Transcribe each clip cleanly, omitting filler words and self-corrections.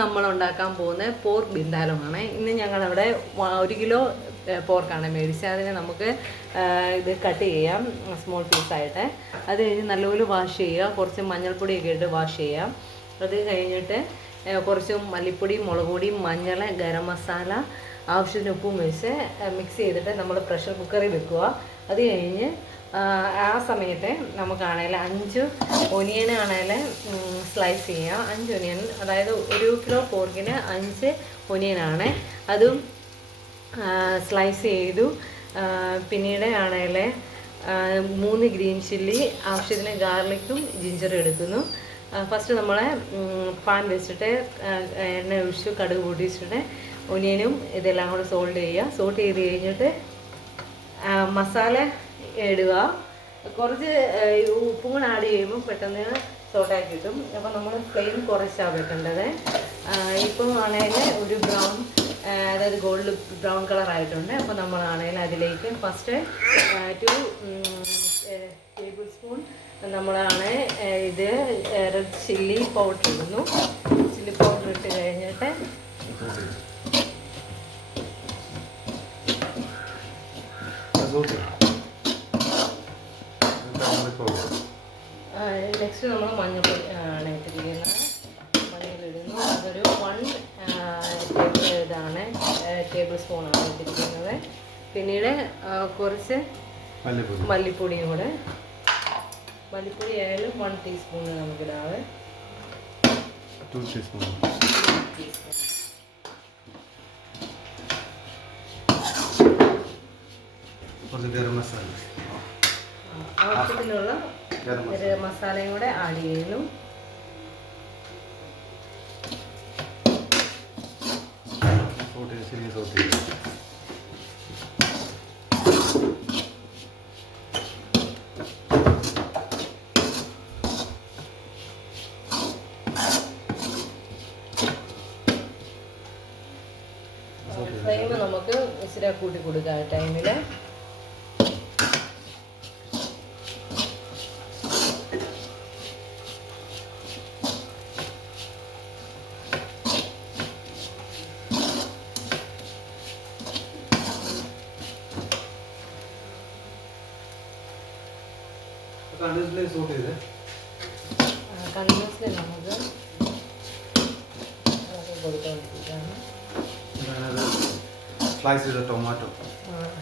നമ്മൾ ഉണ്ടാക്കാൻ പോകുന്ന പോർക്ക് ബിന്ദാലുമാണ്. ഇന്ന് ഞങ്ങളവിടെ 1 കിലോ പോർക്കാണ് മേടിച്ചത്. അതിനെ നമുക്ക് ഇത് കട്ട് ചെയ്യാം സ്മോൾ പീസായിട്ട്. അത് കഴിഞ്ഞ് നല്ലപോലെ വാഷ് ചെയ്യുക. കുറച്ച് മഞ്ഞൾപ്പൊടിയൊക്കെ ഇട്ട് വാഷ് ചെയ്യാം. അത് കഴിഞ്ഞിട്ട് കുറച്ച് മല്ലിപ്പൊടി, മുളക് പൊടി, മഞ്ഞൾ, ഗരം മസാല, ആവശ്യത്തിന് ഉപ്പും വെച്ച് മിക്സ് ചെയ്തിട്ട് നമ്മൾ പ്രഷർ കുക്കറിൽ വെക്കുക. അത് കഴിഞ്ഞ് ആ സമയത്ത് നമുക്കാണെങ്കിൽ 5 ഒനിയനാണെങ്കിൽ സ്ലൈസ് ചെയ്യാം. 5 ഒനിയൻ, അതായത് 1 കിലോ പോർക്കിന് 5 ഒനിയനാണ്. അതും സ്ലൈസ് ചെയ്തു. പിന്നീട് ആണെങ്കിൽ 3 ഗ്രീൻ ചില്ലി, ആവശ്യത്തിന് ഗാർലിക്കും ജിഞ്ചറും എടുക്കുന്നു. ഫസ്റ്റ് നമ്മൾ പാൻ വെച്ചിട്ട് എണ്ണ ഒഴിച്ചു കടുക് പൊട്ടിച്ചിട്ട് ഒനിയനും ഇതെല്ലാം കൂടെ സോൾട്ട് ചെയ്ത് കഴിഞ്ഞിട്ട് മസാല ഇടുക. കുറച്ച് ഉപ്പും കൂടെ ആഡ് ചെയ്യുമ്പോൾ പെട്ടെന്ന് സോട്ടാക്കി കിട്ടും. അപ്പോൾ നമ്മൾ ഫ്ലെയിം കുറച്ചാണ് വെക്കേണ്ടത്. ഇപ്പം ആണെങ്കിൽ ഒരു ബ്രൗൺ, അതായത് ഗോൾഡ് ബ്രൗൺ കളർ ആയിട്ടുണ്ട്. അപ്പോൾ നമ്മളാണെങ്കിൽ അതിലേക്ക് ഫസ്റ്റ് 2 ടേബിൾ സ്പൂൺ നമ്മളാണ് ഇത് റെഡ് ചില്ലി പൗഡർ ഇടുന്നു. ചില്ലി പൗഡർ ഇട്ട് കഴിഞ്ഞിട്ട് നെക്സ്റ്റ് നമ്മൾ മഞ്ഞൾപ്പൊടി ആണ് ഇട്ടിരിക്കുന്നത്. മഞ്ഞളിടുന്നു. അതൊരു 1 ടേബിൾ സ്പൂണാണ് ഇട്ടിരിക്കുന്നത്. പിന്നീട് കുറച്ച് മല്ലിപ്പൊടിയും കൂടെ. മല്ലിപ്പൊടി ആയാലും 1 ടീസ്പൂൺ നമുക്കിടാതെ. 2 ടീസ്പൂൺ. കുറച്ച് ഗരം മസാല, ആവശ്യത്തിനുള്ള ഗരം മസാലയും കൂടെ ആഡ് ചെയ്യുന്നു. ഫ്ലെയിം നമുക്ക് ഇച്ചിരി കൂട്ടി കൊടുക്കാം ടൈമിൽ. കണ്ടിന്യൂസ്ലി നമുക്ക് കൊടുത്തുകൊണ്ടിരിക്കുകയാണ്. ടൊമാറ്റോ,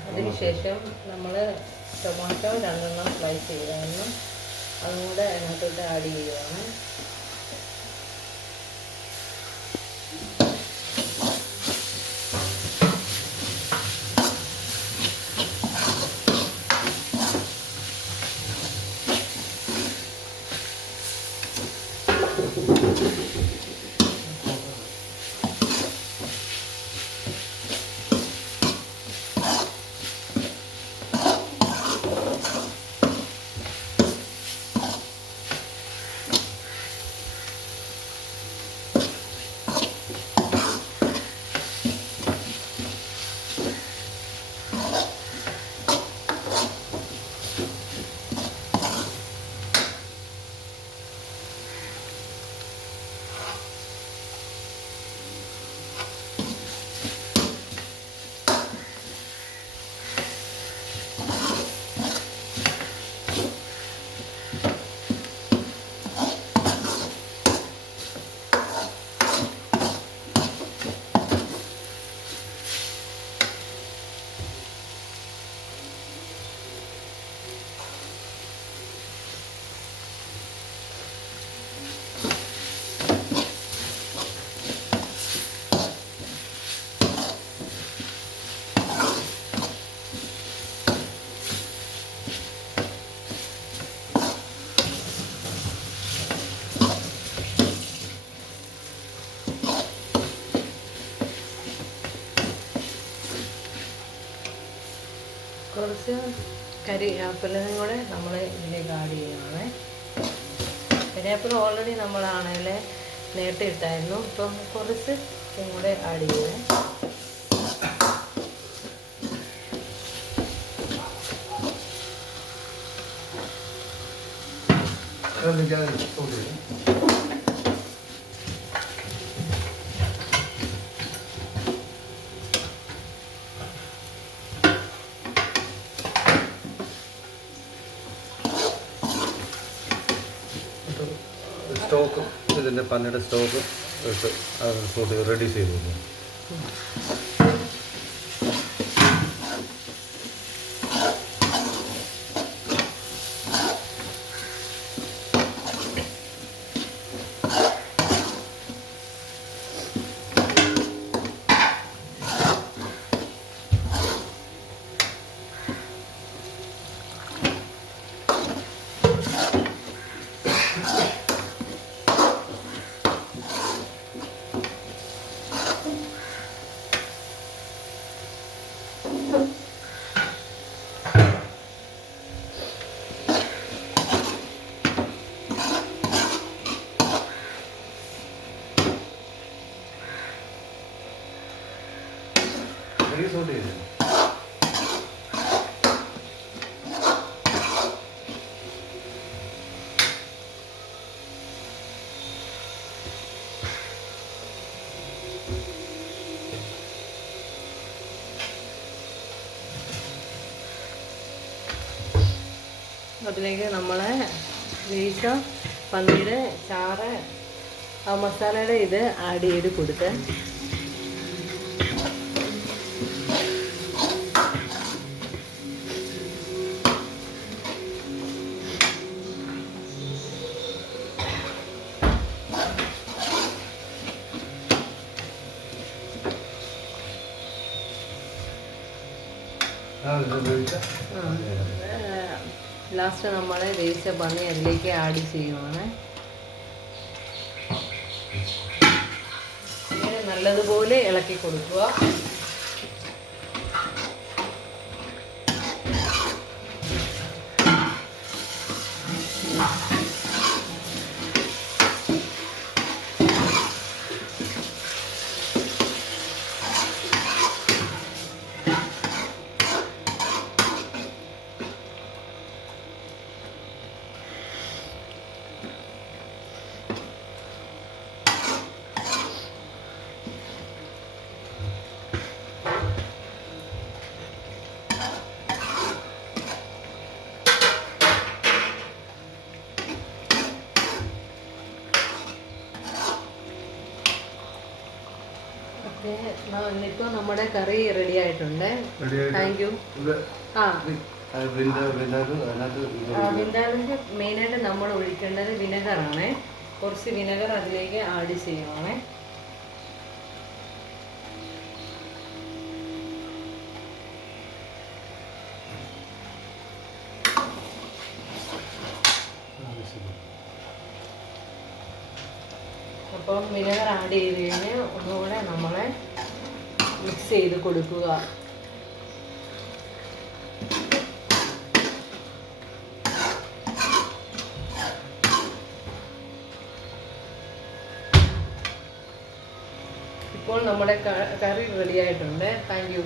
അതിനുശേഷം നമ്മൾ ടൊമാറ്റോ 2 സ്ലൈസ് ചെയ്താണ് അതും കൂടെ അതിനകത്തോട്ട് ആഡ് ചെയ്യുകയാണ്. കുറച്ച് കരിവേപ്പിലയും കൂടെ നമ്മൾ ഇതിലേക്ക് ആഡ് ചെയ്യുകയാണ്. കരിവേപ്പില ഓൾറെഡി നമ്മളാണെങ്കിൽ നേരത്തെ ഇട്ടായിരുന്നു. ഇപ്പം കുറച്ച് ഇതും കൂടെ ആഡ് ചെയ്യുന്നത്. സ്റ്റോക്ക് ഇതിൻ്റെ പന്നിയുടെ സ്റ്റോക്ക് ഇട്ട് അത് റെഡ്യൂസ് ചെയ്ത് കൊടുക്കും. സോട്ട് ചെയ്തു. അതിലേക്ക് നമ്മൾ വേവിച്ച പന്നീര് ചാറ് ആ മസാലയുടെ ഇത് ആഡ് ചെയ്ത് കൊടുത്ത് ലാസ്റ്റ് നമ്മൾ വേവിച്ച പന്നി അതിലേക്ക് ആഡ് ചെയ്യുവാണ്. ഇങ്ങനെ നല്ലതുപോലെ ഇളക്കി കൊടുക്കുക. ഇപ്പോൾ നമ്മുടെ കറി റെഡി ആയിട്ടുണ്ട്. Thank you. വിനാഗിരി മെയിനായിട്ട് നമ്മൾ ഒഴിക്കേണ്ടത് വിനെഗറാണ്. കുറച്ച് വിനെഗർ അതിലേക്ക് ആഡ് ചെയ്യുവാണ്. അപ്പം വിനെഗർ ആഡ് ചെയ്ത് കഴിഞ്ഞ് ഒന്നുകൂടെ നമ്മൾ മിക്സ് ചെയ്ത് കൊടുക്കുക. ഇപ്പോൾ നമ്മുടെ കറി റെഡി ആയിട്ടുണ്ട്. Thank you.